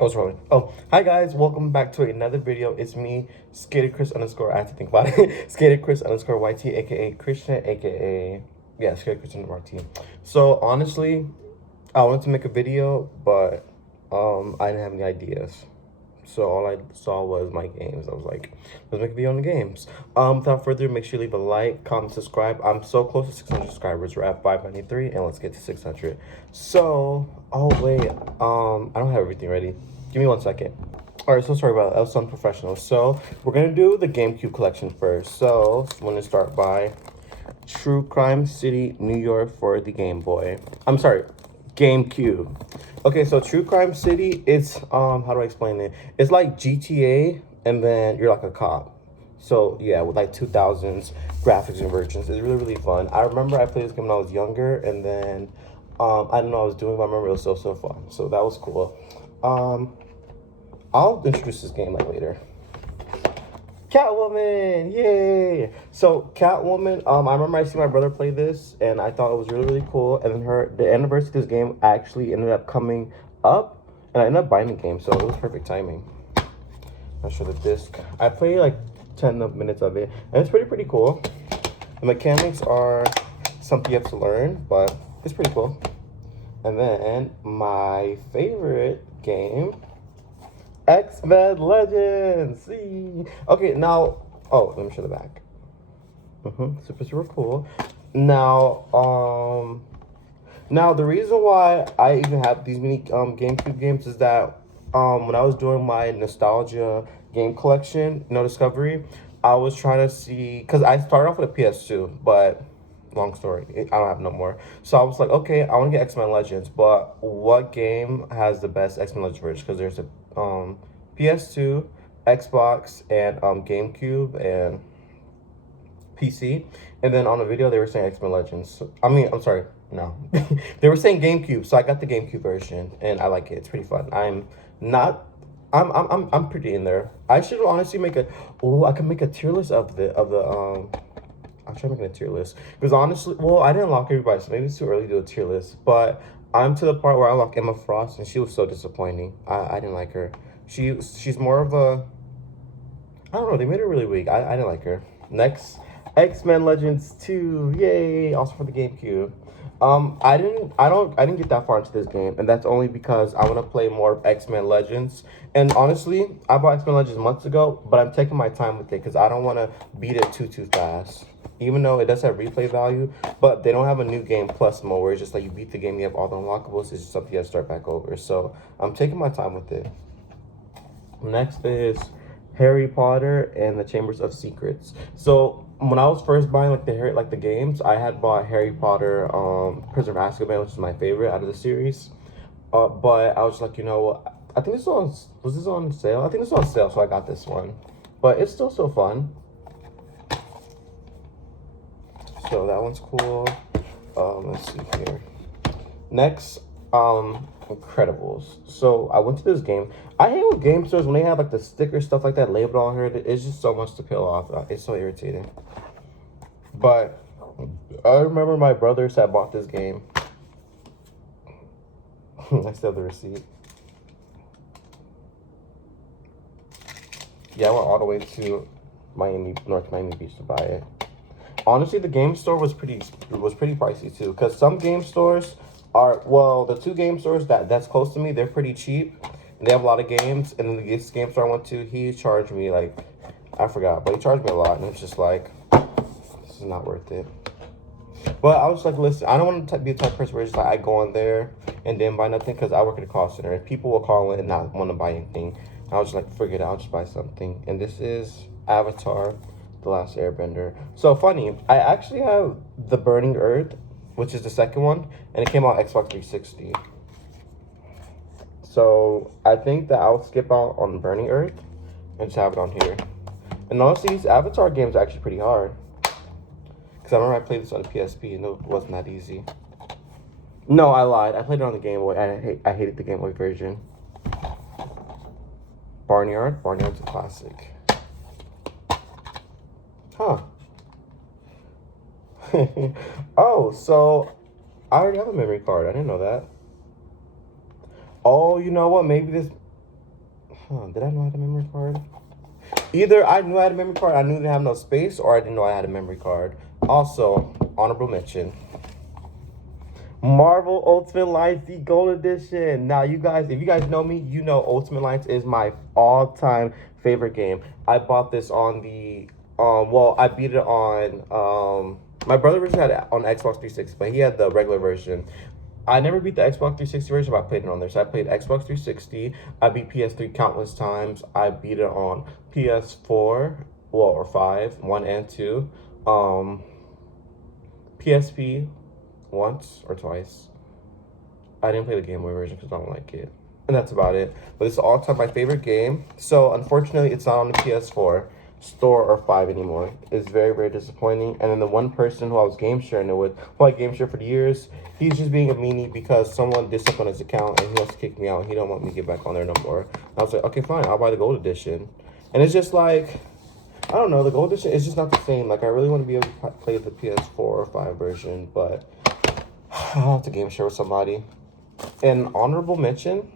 Oh, it's rolling. Oh, hi guys, welcome back to another video. It's me, Skater Chris underscore. I have to think about it. Skater Chris underscore YT, aka Christian, aka Skater Chris underscore YT. So honestly, I wanted to make a video, but I didn't have any ideas. So all I saw was my games. I was like, let's make a video on the games. Without further ado, make sure you leave a like, comment, subscribe. I'm so close to 600 subscribers. We're at 593, and let's get to 600. So, oh wait, I don't have everything ready. Give me 1 second. All right, so sorry about that. That was unprofessional. So we're gonna do the GameCube collection first. So I'm gonna start by True Crime City, New York for the Game Boy. I'm sorry, GameCube. Okay, so True Crime City, it's how do I explain it? It's like GTA and then you're like a cop. So yeah, with like 2000s graphics and versions. It's really, really fun. I remember I played this game when I was younger, and then I don't know what I was doing, but I remember it was so fun. So that was cool. I'll introduce this game like later. Catwoman, yay! So Catwoman, I remember I see my brother play this, and I thought it was really, really cool. And then the anniversary of this game actually ended up coming up, and I ended up buying the game, so it was perfect timing. I'll show the disc. I played like 10 minutes of it, and it's pretty cool. The mechanics are something you have to learn, but it's pretty cool. And then my favorite game, X-Men Legends. See. Okay, now. Oh, let me show the back. Super cool. Now, now the reason why I even have these mini GameCube games is that when I was doing my nostalgia game collection, Discovery, I was trying to see, because I started off with a PS2, but long story, I don't have no more. So I was like, okay, I want to get X-Men Legends, but what game has the best X-Men Legends version? Because there's a PS2, Xbox, and GameCube, and PC. And then on the video, they were saying X-Men Legends. I mean, I'm sorry, no. They were saying GameCube, so I got the GameCube version, and I like it. It's pretty fun. I'm pretty in there. I should honestly make a, oh, I can make a tier list of the. I'll try making a tier list. Because honestly, well, I didn't lock everybody, so maybe it's too early to do a tier list. But I'm to the part where I locked Emma Frost, and she was so disappointing. I didn't like her. She's more of a, I don't know, they made her really weak. I didn't like her. Next, X-Men Legends 2. Yay! Also for the GameCube. I didn't get that far into this game, and that's only because I want to play more of X-Men Legends. And honestly, I bought X-Men Legends months ago, but I'm taking my time with it because I don't want to beat it too fast. Even though it does have replay value, but they don't have a new game plus mode where it's just like you beat the game, you have all the unlockables, it's just something you have to start back over. So I'm taking my time with it. Next is Harry Potter and the Chambers of Secrets. So when I was first buying like the games, I had bought Harry Potter, Prisoner of Azkaban, which is my favorite out of the series. But I was like, I think was this on sale? I think this was on sale, so I got this one. But it's still so fun. So that one's cool. Let's see here. Next, Incredibles. So I went to this game. I hate with game stores when they have like the sticker stuff like that labeled on here. It's just so much to peel off. It's so irritating. But I remember my brothers had bought this game. I still have the receipt. Yeah, I went all the way to North Miami Beach to buy it. Honestly, the game store was pretty pricey too, because some game stores are, well, the two game stores that's close to me, they're pretty cheap. They have a lot of games, and then this game store I went to, he charged me like, I forgot, but he charged me a lot, and it's just like, this is not worth it. But I was like, listen, I don't want to be the type of person where it's just like I go in there and then buy nothing, because I work at a call center and people will call in and not want to buy anything. And I was just like, forget it, I'll just buy something. And this is Avatar: The Last Airbender. So funny, I actually have The Burning Earth, which is the second one, and it came out Xbox 360. So I think that I'll skip out on Burning Earth and just have it on here. And honestly, these Avatar games are actually pretty hard. Because I remember I played this on the PSP and it wasn't that easy. No, I lied. I played it on the Game Boy. I hated the Game Boy version. Barnyard. Barnyard's a classic. Huh. Oh, so I already have a memory card. I didn't know that. Oh, you know what? Maybe this. Did I know I had a memory card? Either I knew I had a memory card, I knew I didn't have no space, or I didn't know I had a memory card. Also, honorable mention. Marvel Ultimate Alliance, the Gold Edition. Now, you guys, if you guys know me, you know Ultimate Alliance is my all-time favorite game. I bought this on the, well, I beat it on, my brother originally had it on Xbox 360, but he had the regular version. I never beat the Xbox 360 version, but I played it on there. So I played Xbox 360. I beat PS3 countless times. I beat it on PS4, well, or 5, 1 and 2. PSP once or twice. I didn't play the Game Boy version because I don't like it. And that's about it. But it's all time my favorite game. So unfortunately, it's not on the PS4 store or 5 anymore. It's very, very disappointing. And then the one person who I was game sharing it with, who I game shared for the years, he's just being a meanie because someone did something on his account and he wants to kick me out. And he don't want me to get back on there no more. And I was like, okay, fine, I'll buy the gold edition. And it's just like, I don't know, the gold edition is just not the same. Like, I really want to be able to play the PS4 or 5 version, but I'll have to game share with somebody. An honorable mention,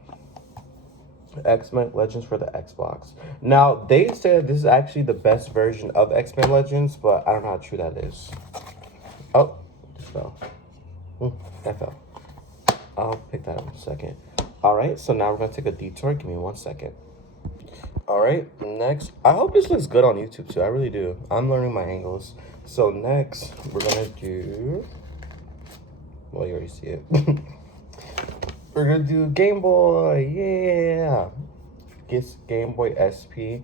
X-Men Legends for the Xbox. Now, they said this is actually the best version of X-Men Legends, but I don't know how true that is. Oh, just fell. That fell. I'll pick that up in a second. All right, so now we're going to take a detour. Give me 1 second. All right, next. I hope this looks good on YouTube, too. I really do. I'm learning my angles. So next, we're going to do... Well, you already see it. We're gonna do Game Boy, yeah. Guess Game Boy SP.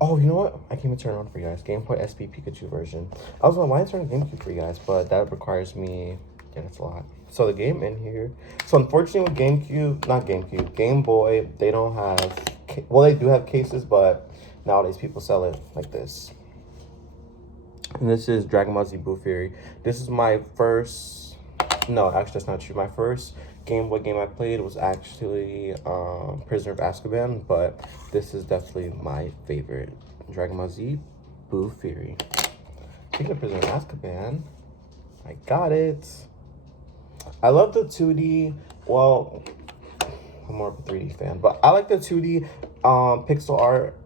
Oh, you know what? I can't even turn it on for you guys. Game Boy SP Pikachu version. I was like, why is there a GameCube for you guys? But that requires me. Yeah, that's a lot. So the game in here. So unfortunately, with Game Boy, they don't have. Well, they do have cases, but nowadays people sell it like this. And this is Dragon Ball Z Boo Fury. This is my first. No, actually, that's not true. My first Game Boy game I played was actually Prisoner of Azkaban, but this is definitely my favorite. Dragon Ball Z, Boo Fury. Speaking of Prisoner of Azkaban, I got it. I love the 2D, well, I'm more of a 3D fan, but I like the 2D pixel art.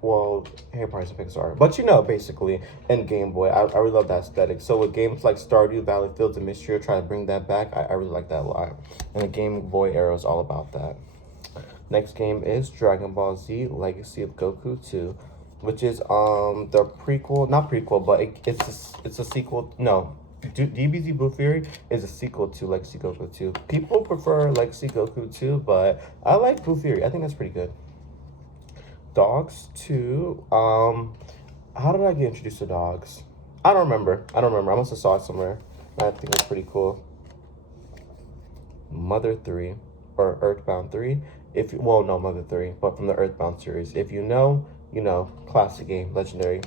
Well, Harry Potter's a pixel art, but you know, basically, in Game Boy, I really love that aesthetic. So with games like Stardew Valley, Fields of Mystery, try to bring that back, I really like that a lot. And the Game Boy era is all about that. Next game is Dragon Ball Z Legacy of Goku 2, which is the prequel, not prequel, but it's a sequel. No, DBZ Boo Fury is a sequel to Legacy Goku 2. People prefer Legacy Goku 2, but I like Boo Fury. I think that's pretty good. Dogs 2. How did I get introduced to dogs? I don't remember. I must have saw it somewhere. I think it's pretty cool. Mother 3 or Earthbound 3. No, Mother 3, but from the Earthbound series. If you know, you know. Classic game, legendary.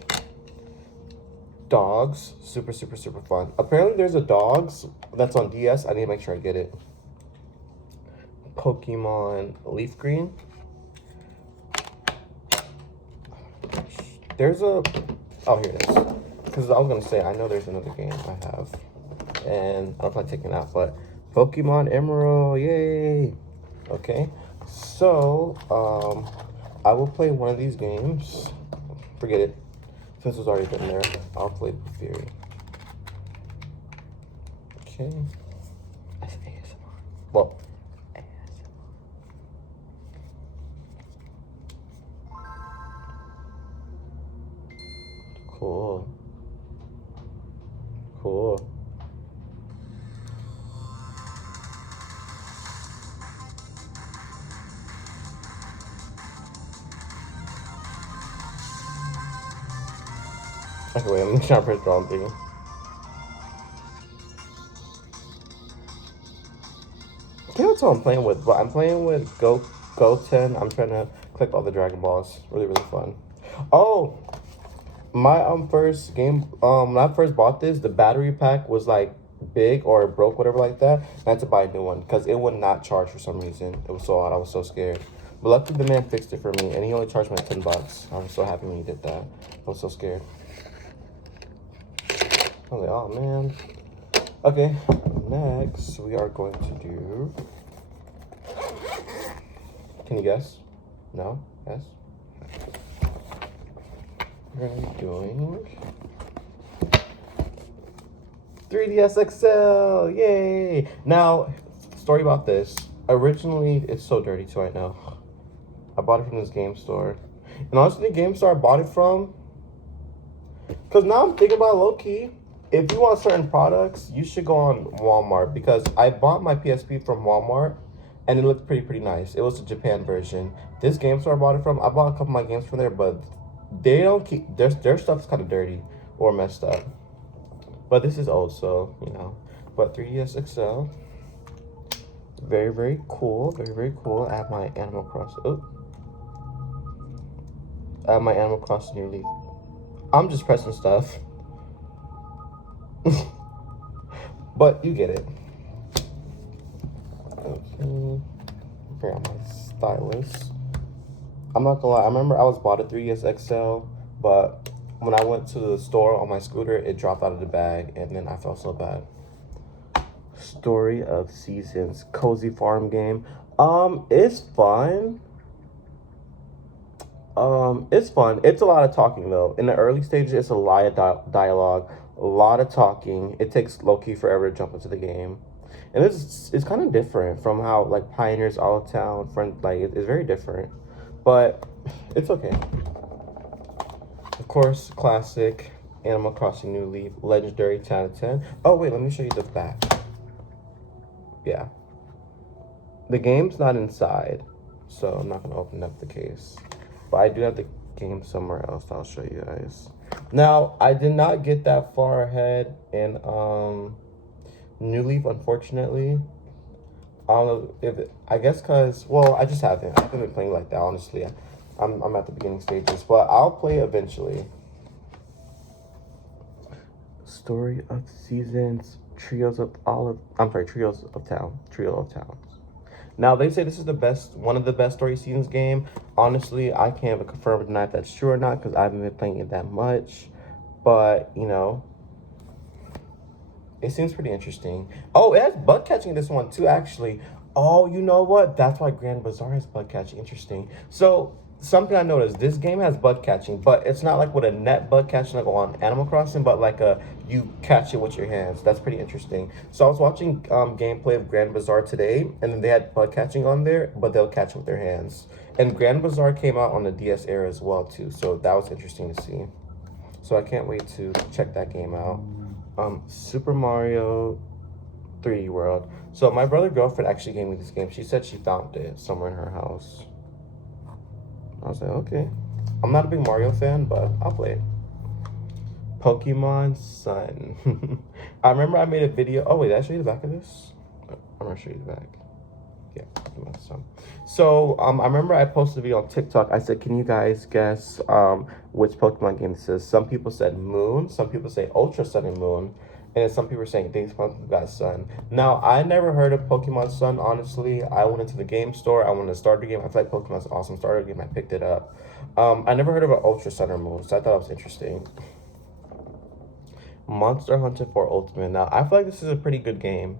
Dogs, super, super, super fun. Apparently there's a Dogs that's on DS. I need to make sure I get it. Pokemon Leaf Green. There's a, oh, here it is. Because I was going to say, I know there's another game I have. And I don't feel like taking it out, but Pokemon Emerald, yay. Okay, so, I will play one of these games. Forget it. Since it's already been there, I'll play Boo Fury. Okay. That's ASMR. Well, cool. Cool. Okay, wait, I'm trying to press the wrong thing. I can't tell what I'm playing with, but I'm playing with Goten. I'm trying to click all the Dragon Balls. Really, really fun. Oh, my first game, when I first bought this, the battery pack was like big or it broke, whatever like that. I had to buy a new one because it would not charge for some reason. It was so odd. I was so scared. But luckily the man fixed it for me and he only charged me like $10. I was so happy when he did that. I was so scared. I was like, oh man. Okay, next we are going to do, can you guess? No? Yes? What are we doing? 3DS XL! Yay! Now, story about this. Originally, it's so dirty too, I know. I bought it from this game store. And honestly, the game store I bought it from, because now I'm thinking about low-key, if you want certain products, you should go on Walmart, because I bought my PSP from Walmart and it looked pretty nice. It was the Japan version. This game store I bought it from, I bought a couple of my games from there, but they don't keep their stuff's kind of dirty or messed up. But this is old, so you know. But 3DS XL, very cool, very cool. I have my Animal Crossing. Oh, I have my Animal Crossing New Leaf. I'm just pressing stuff. But you get it. Okay. Bring out my stylus. I'm not gonna lie, I remember I was bought a 3DS XL, but when I went to the store on my scooter, it dropped out of the bag, and then I felt so bad. Story of Seasons, cozy farm game. It's fun. It's fun. It's a lot of talking though. In the early stages, it's a lot of dialogue, a lot of talking. It takes low-key forever to jump into the game, and it's kind of different from how like Pioneers All of Town, friend, like it's very different, but it's okay. Of course, classic Animal Crossing New Leaf, legendary 10 out of 10. Oh wait, let me show you the back. Yeah, the game's not inside, so I'm not gonna open up the case. But I do have the game somewhere else. I'll show you guys. Now, I did not get that far ahead in New Leaf, unfortunately. I don't know if I guess because I just haven't. I haven't been playing like that, honestly. I'm at the beginning stages, but I'll play eventually. Story of Seasons, Trio of Town. Now, they say this is one of the best story seasons game. Honestly, I can't confirm or deny if that's true or not, because I haven't been playing it that much. But, you know, it seems pretty interesting. Oh, it has bug catching in this one, too, actually. Oh, you know what? That's why Grand Bazaar has bug catching. Interesting. So, something I noticed, this game has bug catching, but it's not like with a net bug catching like on Animal Crossing, but like you catch it with your hands. That's pretty interesting. So I was watching gameplay of Grand Bazaar today, and then they had bug catching on there, but they'll catch it with their hands. And Grand Bazaar came out on the DS era as well too, so that was interesting to see. So I can't wait to check that game out. Super Mario 3D World. So my brother's girlfriend actually gave me this game. She said she found it somewhere in her house. I was like, okay. I'm not a big Mario fan, but I'll play it. Pokemon Sun. I remember I made a video. Oh, wait, did I show you the back of this? I'm going to show you the back. Yeah, Pokemon Sun. So, I remember I posted a video on TikTok. I said, can you guys guess which Pokemon game this is? Some people said Moon. Some people say Ultra Sun and Moon. And then some people are saying things got Sun. Now, I never heard of Pokemon Sun, honestly. I went into the game store. I wanted to start the game. I feel like Pokemon's an awesome starter game. I picked it up. I never heard of an Ultra Sun or Moon, so I thought it was interesting. Monster Hunter 4 Ultimate. Now, I feel like this is a pretty good game.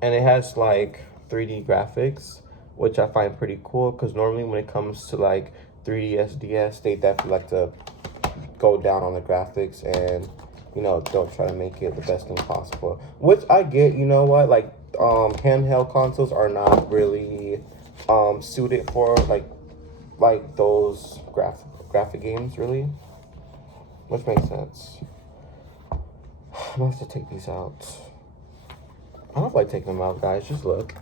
And it has, like, 3D graphics, which I find pretty cool. Because normally when it comes to, like, 3DS, DS, they definitely like to go down on the graphics and, you know, don't try to make it the best thing possible. Which I get, you know what? Like, handheld consoles are not really suited for, like those graphic games, really. Which makes sense. I'm gonna have to take these out. I don't like taking them out, guys. Just look.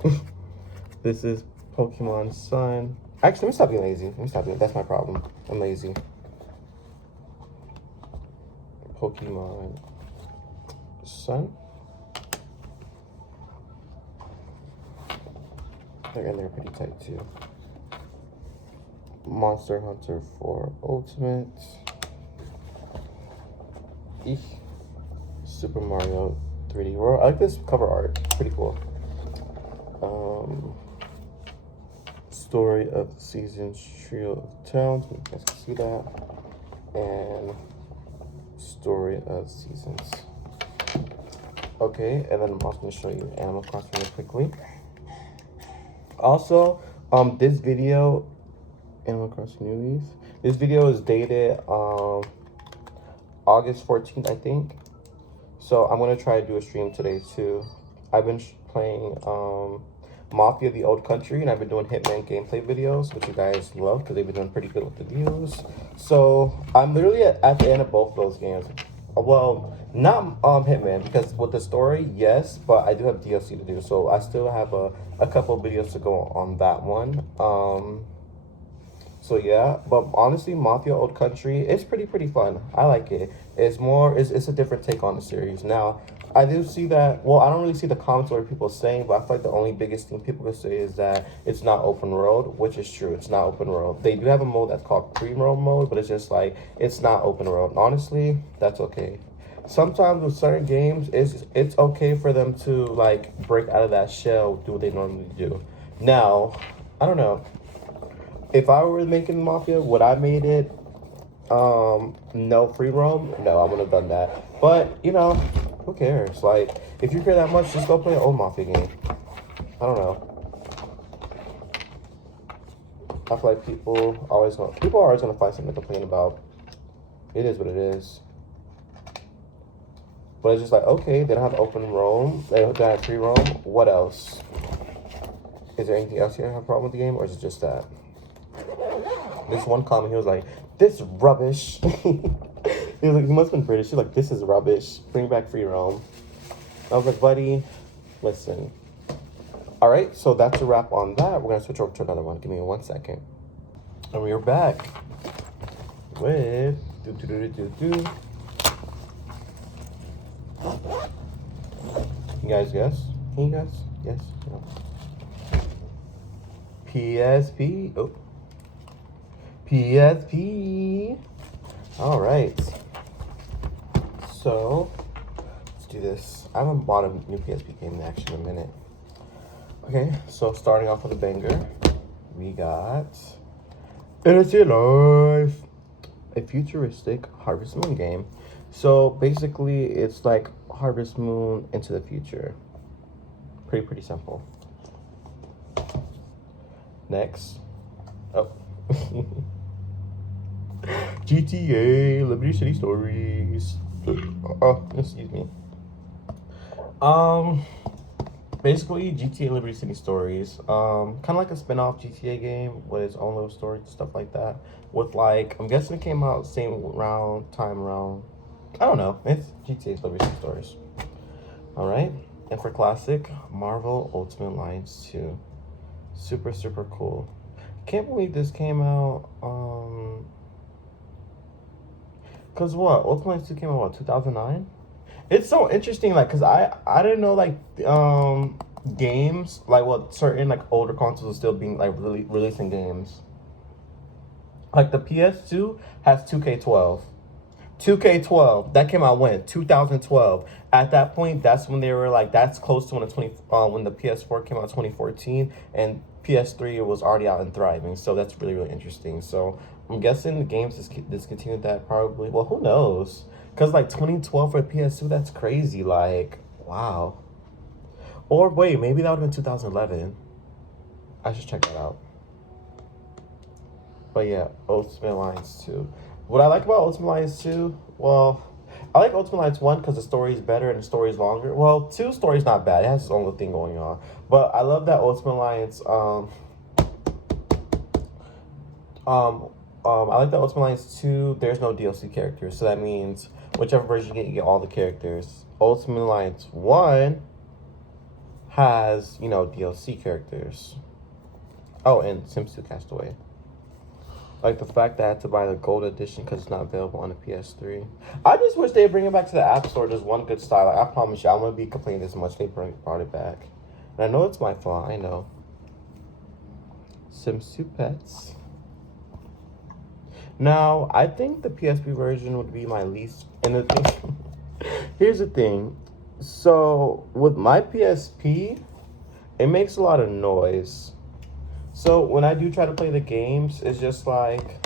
This is Pokemon Sun. Actually, let me stop being lazy. That's my problem. I'm lazy. Pokemon Sun. They're pretty tight too. Monster Hunter 4 Ultimate. Eek. Super Mario 3D World. I like this cover art. Pretty cool. Story of the Seasons, Trio of Towns. You guys can see that. And Story of Seasons. Okay, and then I'm also going to show you Animal Crossing really quickly. Also, this video Animal Crossing newbies. This video is dated August 14th, I think. So I'm gonna try to do a stream today too. I've been playing Mafia: The Old Country, and I've been doing Hitman gameplay videos, which you guys love because they've been doing pretty good with the views. So I'm literally at the end of both of those games. Well, not Hitman, because with the story, yes, but I do have DLC to do, so I still have a couple videos to go on that one. So yeah, but honestly, Mafia Old Country is pretty fun. I like it. It's a different take on the series. Now, I do see that. Well, I don't really see the comments where people saying, but I feel like the only biggest thing people could say is that it's not open world, which is true. It's not open world. They do have a mode that's called pre-roll mode, but it's just like it's not open world. Honestly, that's okay. Sometimes with certain games, it's okay for them to like break out of that shell, do what they normally do. Now, I don't know. If I were making Mafia, would I made it no free roam? No, I wouldn't have done that. But, you know, who cares? Like, if you care that much, just go play an old Mafia game. I don't know. I feel like people are always gonna find something to complain about. It is what it is. But it's just like, okay, they don't have open roam, they don't have free roam. What else? Is there anything else you have a problem with the game, or is it just that? This one comment, he was like, "This rubbish." He was like, he must have been British. He's like, "This is rubbish. Bring back free roam." I was like, buddy, listen. All right, so that's a wrap on that. We're gonna switch over to another one. Give me 1 second. And we are back with You guys guess? Can you guess? Yes? No. PSP. Oh. PSP. All right. So let's do this. I haven't bought a new PSP game in actually a minute. Okay, so starting off with a banger, we got Innocent Life, a futuristic Harvest Moon game. So basically, it's like Harvest Moon into the future. Pretty simple. Next. Oh. GTA Liberty City Stories. Oh, excuse me. Basically GTA Liberty City Stories. Kind of like a spin-off GTA game with its own little story and stuff like that. With like, I'm guessing it came out same time around. I don't know. It's GTA Liberty City Stories. All right. And for classic, Marvel Ultimate Alliance 2. Super cool. Can't believe this came out. Cause what? Ultimate Alliance 2 came out what, 2009? It's so interesting, like, cause I didn't know like games like what certain like older consoles are still being like releasing games. Like the PS2 has 2K12. 2K12 that came out when 2012. At that point, that's when they were like that's close to when the PS4 came out 2014, and PS3 was already out and thriving. So that's really interesting. So I'm guessing the games discontinued that probably. Well, who knows? Cause like 2012 for PS2, that's crazy. Like wow. Or wait, maybe that would have been 2011. I should check that out. But yeah, Ultimate Alliance 2. What I like about Ultimate Alliance 2, well, I like Ultimate Alliance 1 because the story is better and the story is longer. Well, 2 story's not bad. It has its own little thing going on. But I love that Ultimate Alliance, I like that Ultimate Alliance 2, there's no DLC characters. So that means whichever version you get all the characters. Ultimate Alliance 1 has, you know, DLC characters. Oh, and Sims 2 Castaway. Like the fact that I had to buy the gold edition because it's not available on the PS3. I just wish they'd bring it back to the App Store. Just one good style. Like, I promise you, I'm gonna be complaining this much. They brought it back, and I know it's my fault. I know. Sims 2 Pets. Now, I think the PSP version would be my least. And the thing, here's the thing. So with my PSP, it makes a lot of noise. So when I do try to play the games, it's just like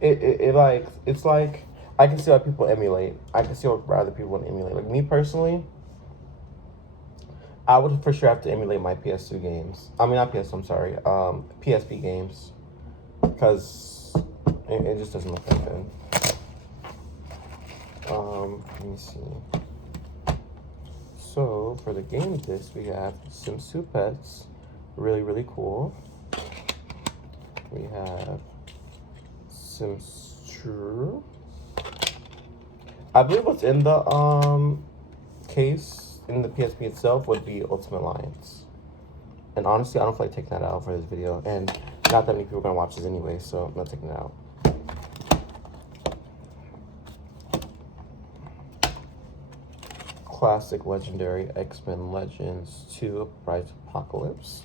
it's like I can see how people emulate. I can see what other people want to emulate. Like me personally, I would for sure have to emulate my PS2 games. I mean, not PS. I'm sorry. PSP games, because it just doesn't look that good. Let me see. So for the game disc, we have Sims 2 Pets, really really cool. We have Sims 2. I believe what's in the case in the PSP itself would be Ultimate Alliance. And honestly, I don't feel like taking that out for this video. And not that many people are gonna watch this anyway, so I'm not taking it out. Classic legendary X-Men Legends 2 Rise Apocalypse.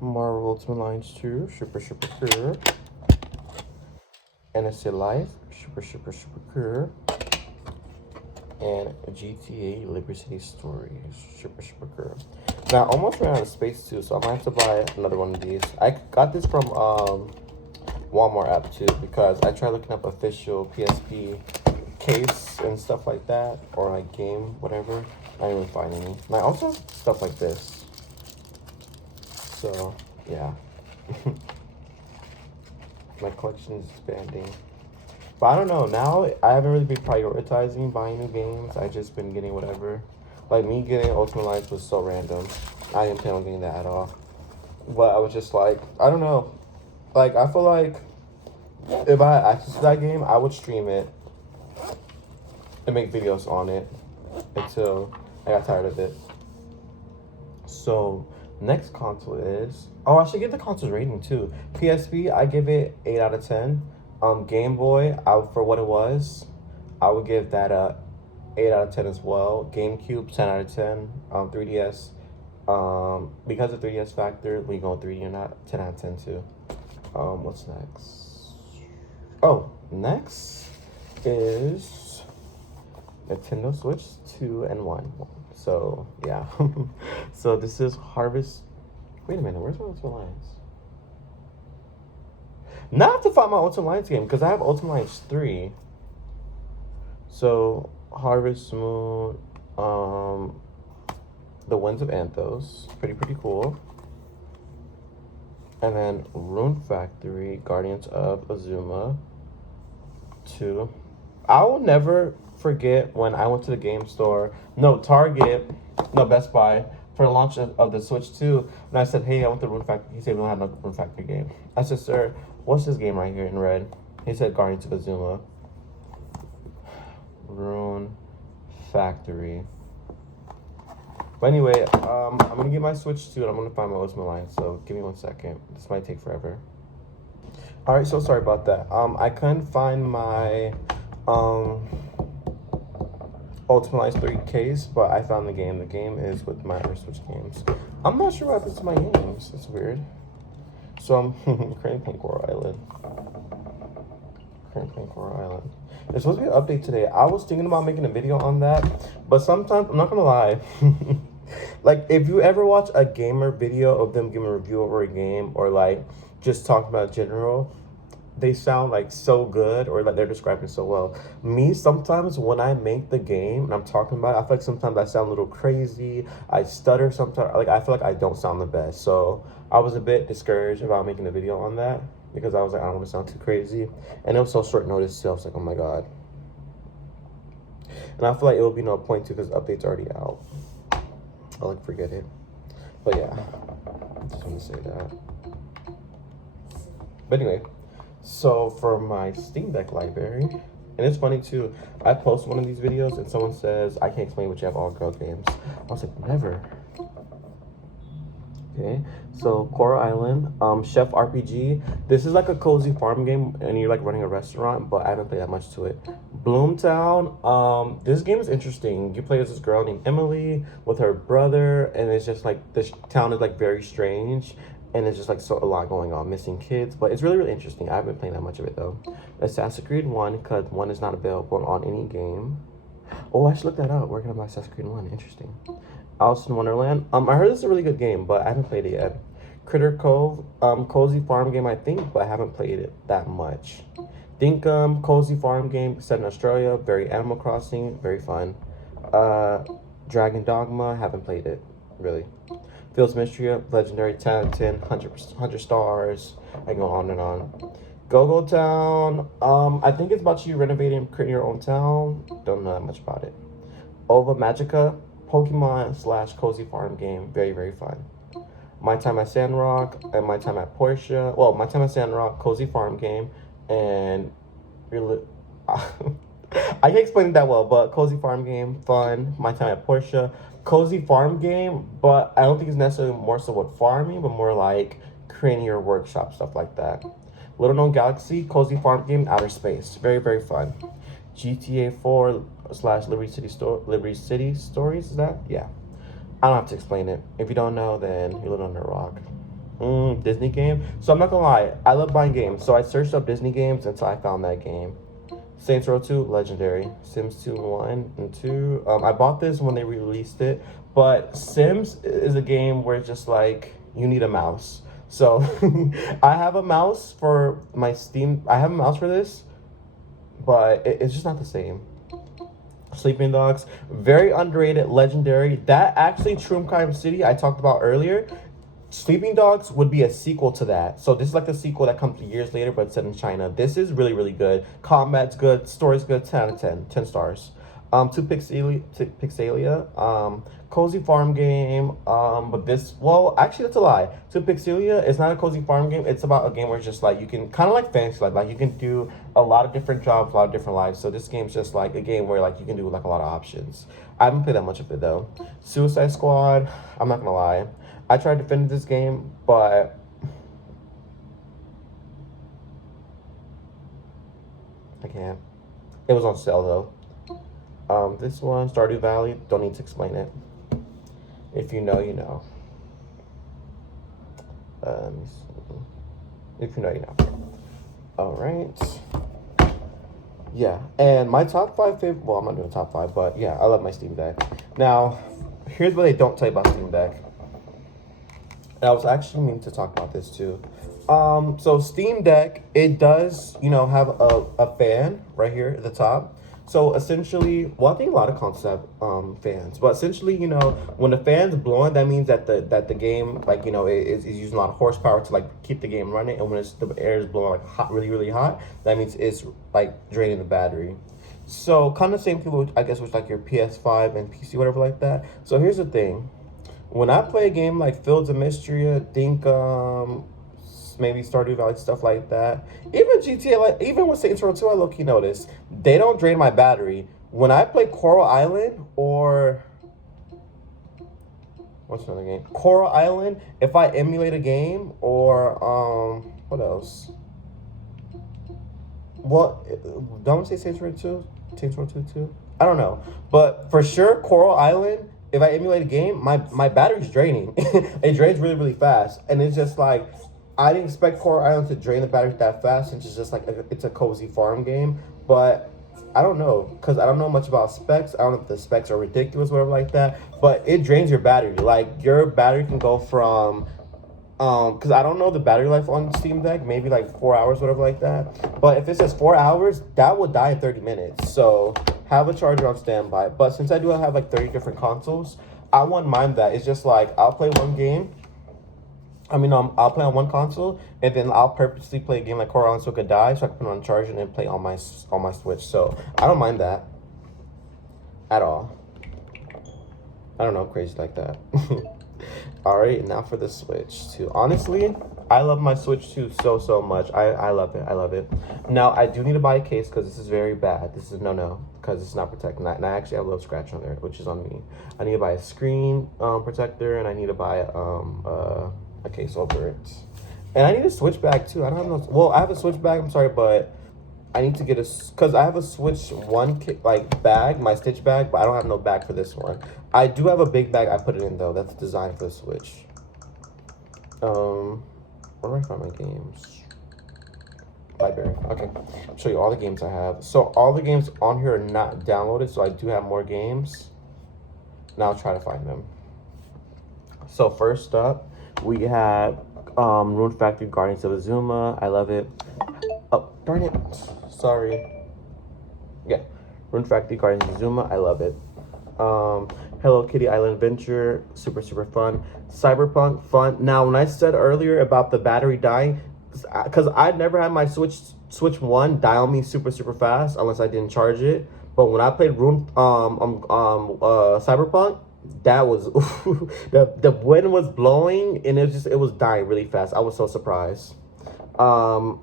Marvel Ultimate Alliance 2 Super Cool. NSA Life Super Cool. And GTA Liberty City Stories Super Cool. Now I almost ran out of space too, so I might have to buy another one of these. I got this from Walmart app too, because I tried looking up official PSP case and stuff like that, or like game, whatever. I didn't even find any. And I also have stuff like this. So yeah. My collection is expanding. But I don't know, now I haven't really been prioritizing buying new games. I just been getting whatever. Like me getting Ultimate Alliance was so random. I didn't plan on getting that at all. But I was just like, I don't know. Like I feel like if I had access to that game, I would stream it and make videos on it until I got tired of it. So next console is, oh, I should give the console's rating too. PSP, I give it 8 out of 10. Game Boy, for what it was, I would give that a 8 out of 10 as well. GameCube, 10 out of 10. 3DS, because of 3DS factor, we go 3D or not, 10 out of 10 too. What's next? Oh, next is Nintendo Switch 2 and 1. So yeah. So this is Harvest. Wait a minute, where's my Ultimate Alliance? Now I have to find my Ultimate Alliance game because I have Ultimate Alliance 3. So Harvest Moon, The Winds of Anthos, pretty cool. And then Rune Factory, Guardians of Azuma 2. I will never forget when I went to the game store, Best Buy, for the launch of the Switch 2, and I said, hey, I want the Rune Factory. He said, we don't have no Rune Factory game. I said, sir, what's this game right here in red? He said, Guardians of Azuma. Rune Factory. But anyway, I'm gonna get my Switch 2 and I'm gonna find my Ultimate Alliance, so give me 1 second. This might take forever. Alright, so sorry about that. I couldn't find my Ultimate Alliance 3 case, but I found the game. The game is with my other Switch games. I'm not sure what happens to my games. It's weird. So I'm currently playing Coral Island. There's supposed to be an update today. I was thinking about making a video on that, but sometimes, I'm not gonna lie, like if you ever watch a gamer video of them giving a review over a game, or like just talking about general, they sound like so good, or like they're describing so well. Me, sometimes when I make the game and I'm talking about it, I feel like sometimes I sound a little crazy. I stutter sometimes. Like I feel like I don't sound the best. So I was a bit discouraged about making a video on that because I was like, I don't want to sound too crazy. And it was so short notice, so I was like, oh my god. And I feel like it will be no point to because the update's already out. I'll like forget it. But yeah, just want to say that. But anyway. So for my Steam Deck library, and it's funny too, I post one of these videos and someone says, I can't explain what you have all girl games. I was like, never. Okay, so Coral Island, Chef RPG. This is like a cozy farm game and you're like running a restaurant, but I haven't played that much to it. Bloomtown, this game is interesting. You play as this girl named Emily with her brother, and it's just like, this town is like very strange. And it's just like a lot going on, missing kids, but it's really interesting. I haven't played that much of it though. Assassin's Creed 1, because 1 is not available on any game. Oh, I should look that up. Working on my Assassin's Creed 1, interesting. Alice in Wonderland. I heard this is a really good game, but I haven't played it yet. Critter Cove, cozy farm game, I think, but I haven't played it that much. Dinkum, cozy farm game set in Australia, very Animal Crossing, very fun. Dragon Dogma, haven't played it, really. Fields Mystery, Legendary 10 out of 10, 100 stars. I go on and on. Go Town, I think it's about you renovating and creating your own town. Don't know that much about it. Ova Magica, Pokemon slash cozy farm game. Very, very fun. My Time at Sandrock and My Time at Portia. Well, My Time at Sandrock, cozy farm game, and really, I can't explain it that well, but cozy farm game, fun. My Time at Portia, cozy farm game, but I don't think it's necessarily more so with farming, but more like creating your workshop, stuff like that. Little Known Galaxy, cozy farm game, outer space. Very, very fun. GTA 4 slash Liberty City Stories, is that? Yeah. I don't have to explain it. If you don't know, then you're living under a rock. Disney game. So I'm not gonna lie, I love buying games. So I searched up Disney games until I found that game. Saints Row 2, legendary. Sims 2, 1 and 2. I bought this when they released it, but Sims is a game where it's just like you need a mouse. So I have a mouse for my Steam. I have a mouse for this, but it's just not the same. Sleeping Dogs, very underrated, legendary. That actually, True Crime City, I talked about earlier. Sleeping Dogs would be a sequel to that. So this is like the sequel that comes years later, but it's set in China. This is really, really good. Combat's good. Story's good. 10 out of 10. 10 stars. To Pixelia. Cozy farm game. But this, well, actually, that's a lie. To Pixelia, it's not a cozy farm game. It's about a game where it's just like you can kind of like fantasy life. Like you can do a lot of different jobs, a lot of different lives. So this game's just like a game where like you can do like a lot of options. I haven't played that much of it though. Suicide Squad. I'm not gonna lie. I tried to finish this game, but I can't. It was on sale though. This one, Stardew Valley, don't need to explain it. If you know, you know. If you know, you know. All right. Yeah, and my top 5 favorite. Well, I'm not doing top 5, but yeah, I love my Steam Deck. Now, here's what they don't tell you about Steam Deck. And I was actually meaning to talk about this too. So Steam Deck, it does, have a fan right here at the top. So essentially, well, I think a lot of consoles have fans, but essentially, when the fan's blowing, that means that the game, like, is using a lot of horsepower to like keep the game running. And when the air is blowing like hot, really, really hot, that means it's like draining the battery. So kind of same thing with, I guess, with like your PS5 and PC, whatever like that. So here's the thing. When I play a game like Fields of Mystery, I think maybe Stardew Valley, stuff like that. Even GTA, like even with Saints Row 2, I low-key notice they don't drain my battery. When I play Coral Island or what's another game? Coral Island, if I emulate a game or what else? What don't say Saints Row 2? Saints Row 2 too? I don't know. But for sure, Coral Island, if I emulate a game, my battery's draining. It drains really, really fast. And it's just like, I didn't expect Coral Island to drain the battery that fast, since it's just like, it's a cozy farm game. But I don't know, because I don't know much about specs. I don't know if the specs are ridiculous, whatever like that. But it drains your battery. Like, your battery can go from, because I don't know the battery life on Steam Deck, maybe like 4 hours, whatever like that. But if it says 4 hours, that will die in 30 minutes. So have a charger on standby. But since I do have like 30 different consoles, I wouldn't mind that. It's just like, I'll play one game. I'll play on one console, and then I'll purposely play a game like Coral Island so it could die, so I can put it on charge and then play on my Switch. So I don't mind that at all. I don't know, I'm crazy like that. All right, now for the Switch too. Honestly, I love my Switch too so much. I love it. I love it. Now I do need to buy a case because this is very bad. This is no because it's not protecting that. And I actually have a little scratch on there, which is on me. I need to buy a screen protector, and I need to buy a case over it. And I need a Switch bag too. I don't have no. Well, I have a Switch bag. I'm sorry, but I need to get because I have a Switch bag, my Stitch bag, but I don't have no bag for this one. I do have a big bag I put it in though. That's designed for the Switch. Where do I find my games? Library. Okay, I'll show you all the games I have. So all the games on here are not downloaded, so I do have more games. Now I'll try to find them. So first up, we have Rune Factory Guardians of Azuma. I love it. Oh, darn it. Sorry. Yeah. Rune Factory Guardians of Azuma. I love it. Hello Kitty Island Adventure, super super fun. Cyberpunk, fun. Now, when I said earlier about the battery dying, because I'd never had my Switch One die on me super super fast unless I didn't charge it. But when I played Cyberpunk, that was the wind was blowing and it was dying really fast. I was so surprised. Um,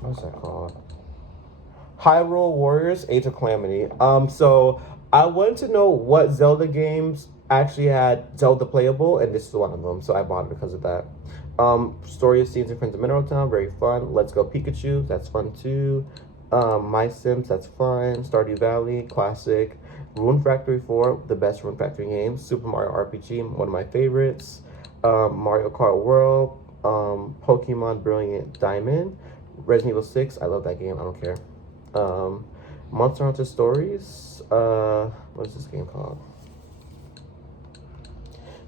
what's that called? Hyrule Warriors: Age of Calamity. So I wanted to know what Zelda games actually had Zelda playable, and this is one of them. So I bought it because of that. Story of Seeds and Friends of Mineral Town, very fun. Let's Go Pikachu, that's fun too. My Sims, that's fun. Stardew Valley, classic. Rune Factory 4, the best Rune Factory game. Super Mario RPG, one of my favorites. Mario Kart World, Pokemon Brilliant Diamond, Resident Evil 6, I love that game, I don't care. Monster Hunter Stories, what is this game called?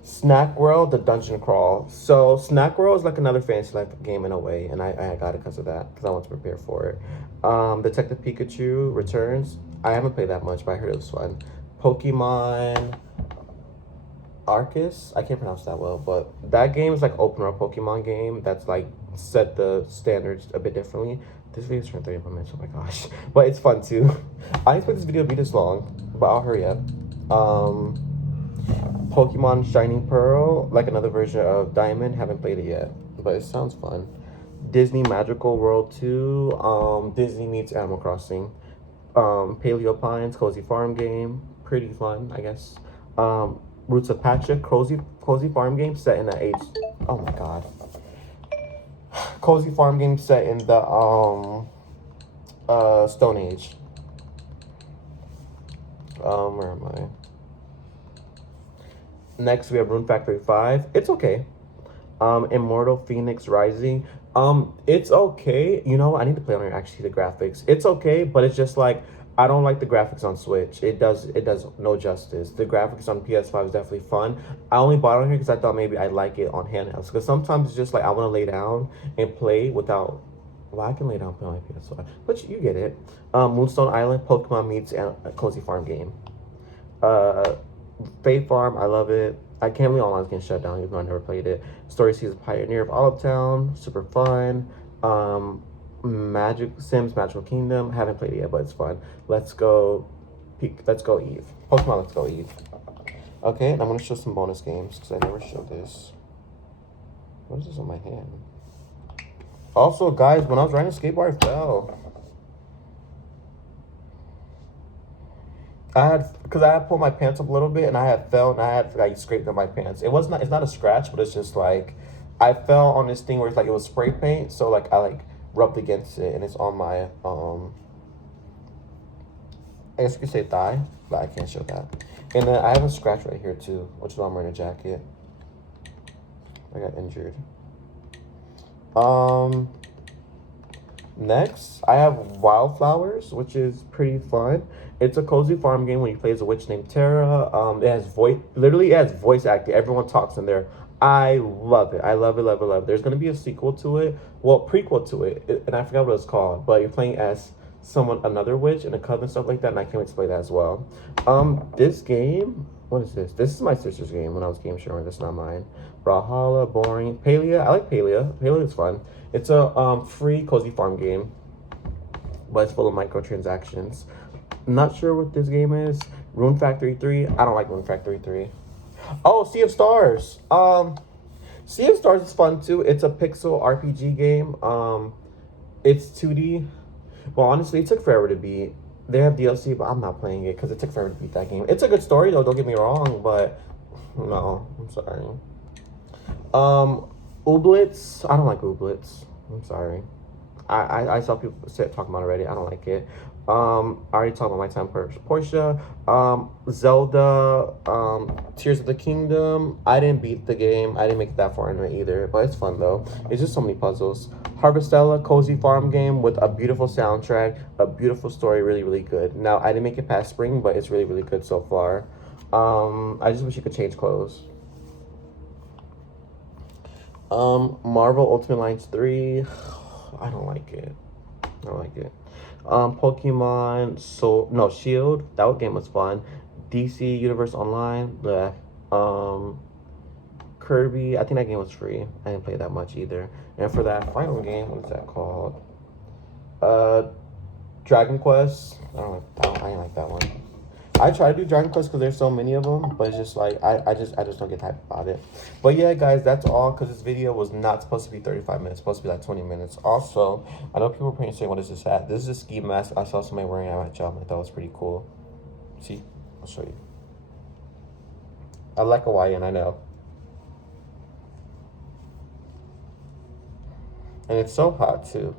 Snack World, the Dungeon Crawl. So Snack World is like another fantasy life game in a way, and I got it because of that, because I want to prepare for it. Detective Pikachu Returns. I haven't played that much, but I heard it was fun. Pokemon Arceus. I can't pronounce that well, but that game is like open world Pokemon game that's like set the standards a bit differently. This video is turned 31 minutes. Oh my gosh, but it's fun too. I expect this video to be this long, but I'll hurry up. Pokemon Shining Pearl, like another version of Diamond. Haven't played it yet, but it sounds fun. Disney Magical World 2. Disney meets Animal Crossing. Paleo Pines, Cozy Farm game, pretty fun, I guess. Roots of Pacha, cozy farm game set in the age. Oh my god. Cozy farm game set in the Stone Age. Where am I? Next we have Rune Factory 5. It's okay. Immortal Phoenix Rising. It's okay. You know, I need to play on here actually the graphics. It's okay, but it's just like I don't like the graphics on Switch. It does no justice. The graphics on PS5 is definitely fun. I only bought it on here because I thought maybe I'd like it on handhelds. Because sometimes it's just like I want to lay down and play without. Well, I can lay down and play on my PS5, but you get it. Moonstone Island, Pokemon meets a cozy farm game. Fae Farm, I love it. I can't believe Online's getting shut down, even though I never played it. Story Season Pioneer of Olive Town, super fun. Magical Kingdom, haven't played it yet, but it's fun. Let's go Eve. Pokemon Let's Go Eve. Okay, and I'm gonna show some bonus games because I never showed this. What is this on my hand? Also, guys, when I was riding a skateboard, I fell. Because I had pulled my pants up a little bit and I had fell and I had like scraped up my pants. It's not a scratch, but it's just like I fell on this thing where it's like it was spray paint, so like I like rubbed against it and it's on my I guess you could say thigh, but I can't show that. And then I have a scratch right here too, which is why I'm wearing a jacket. I got injured. Next, I have Wildflowers, which is pretty fun. It's a cozy farm game when you play as a witch named Tara. It has voice acting. Everyone talks in there. I love it. I love it, love it, love it. There's gonna be a sequel to it, well, prequel to it, and I forgot what it's called. But you're playing as another witch, and a cousin, stuff like that. And I can't wait to play that as well. This game, what is this? This is my sister's game when I was game sharing. This is not mine. Brawlhalla, boring. Palia, I like Palia. Palia is fun. It's a free cozy farm game, but it's full of microtransactions. Not sure what this game is. Rune Factory 3. I don't like Rune Factory 3. Oh, Sea of Stars. Sea of Stars is fun too. It's a pixel RPG game. It's 2D. Well, honestly, it took forever to beat. They have DLC, but I'm not playing it because it took forever to beat that game. It's a good story though, don't get me wrong, but no, I'm sorry. Ooblets. I don't like Ooblets. I'm sorry. I saw people talking about it already. I don't like it. I already talked about my time Portia. Zelda, Tears of the Kingdom. I didn't beat the game. I didn't make it that far into it either, but it's fun though. It's just so many puzzles. Harvestella, cozy farm game with a beautiful soundtrack, a beautiful story, really, really good. Now, I didn't make it past spring, but it's really, really good so far. I just wish you could change clothes. Marvel Ultimate Alliance 3. I don't like it. Pokemon Shield. That game was fun. DC Universe Online, the Kirby. I think that game was free. I didn't play that much either. And for that final game, what is that called? Uh, Dragon Quest. I ain't like that one. I try to do Dragon Quest because there's so many of them, but it's just like I just don't get hyped about it. But yeah, guys, that's all because this video was not supposed to be 35 minutes, it's supposed to be like 20 minutes. Also, I know people were probably saying, "What is this hat?" This is a ski mask I saw somebody wearing at my job. I thought it was pretty cool. See, I'll show you. I like Hawaiian, I know, and it's so hot too.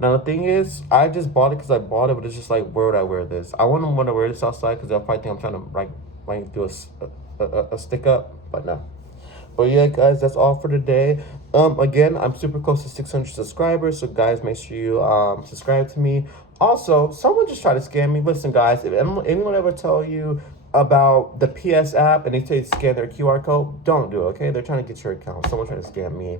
Now the thing is, I just bought it because I bought it, but it's just like, where would I wear this? I wouldn't want to wear this outside because they'll probably think I'm trying to like do a stick up, but no. But yeah, guys, that's all for today. Again, I'm super close to 600 subscribers, so guys, make sure you subscribe to me. Also, someone just tried to scam me. Listen, guys, if anyone ever tell you about the PS app and they say scan their QR code, don't do it, okay? They're trying to get your account. Someone trying to scam me.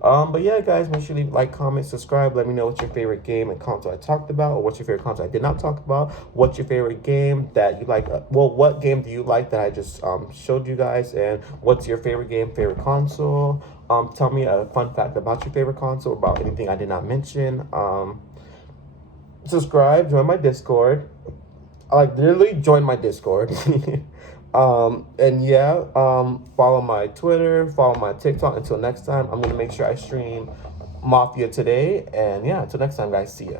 But yeah, guys, make sure you leave like, comment, subscribe. Let me know what's your favorite game and console I talked about, or what's your favorite console I did not talk about. What's your favorite game that you like? Well, what game do you like that I just showed you guys? And what's your favorite game, favorite console? Tell me a fun fact about your favorite console, about anything I did not mention. Subscribe, join my Discord. Like, literally join my Discord. And yeah, follow my Twitter, follow my TikTok. Until next time, I'm gonna make sure I stream Mafia today. And yeah, until next time, guys, see ya.